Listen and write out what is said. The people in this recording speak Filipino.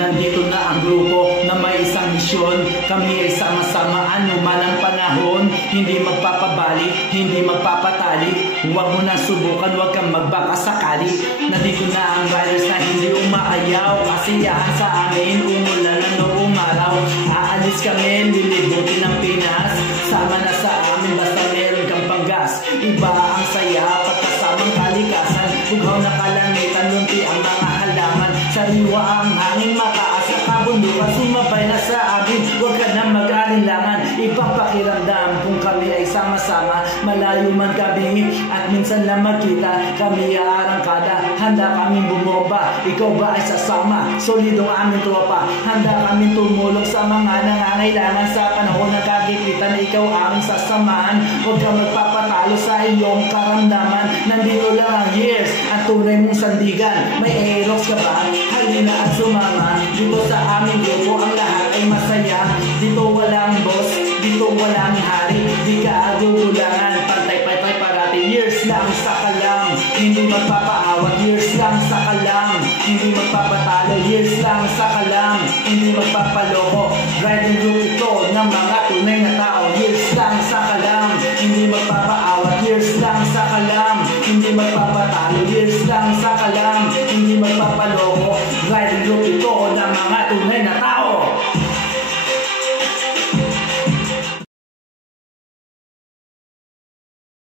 Nandito na ang grupo na may isang misyon. Kami ay sama-sama anuman ang panahon. Hindi magpapabali, hindi magpapatali. Huwag mo na subukan, huwag kang magbakasakali. Nandito na ang riders na hindi umaayaw. Kasiyahan sa amin, umulan na noong araw. Aalis kami, lilibutin ng Pinas. Sama na sa amin, basta meron kang panggas. Iba ang saya, pagkasamang kalikasan. Bughaw na kalangitan, lunti ang mga halaman. Sariwa ang hangin, mataas na kabundukan. Sumabay na sa amin, huwag ka na mag-alinlangan. Ibang pakiramdam kung kami ay sama-sama. Malayo man kami at minsan lang magkita. Kami aarangkada, handa kaming bumomba. Ikaw ba ay sasama? Solidong aming tropa. Handa kaming tumulong sa mga nangangailangan. Sa panahon ng kagipitan, ikaw aming sasamahan. Huwag ka magpapatalo sa iyong karamdaman. Nandito lang ang years, ang tunay mong sandigan. May aerox ka ba? Halina at sumama. Dito sa aming grupo ang lahat ay masaya. Dito walang boss, dito walang hari. Di ka agugulangan, pantay-pantay parati. Years lang sa kalam, hindi magpapaawat. Years lang sa kalam, hindi magpapatalo. Years lang sa kalam, hindi magpapaloko. Riding group ito ng mga tunay na tao. Years lang sa kalam, hindi magpapaawat. Years lang sa kalam, hindi magpapatalo. Years lang sa kalam, hindi magpapaloko. Riding group ito ng mga tunay na tao.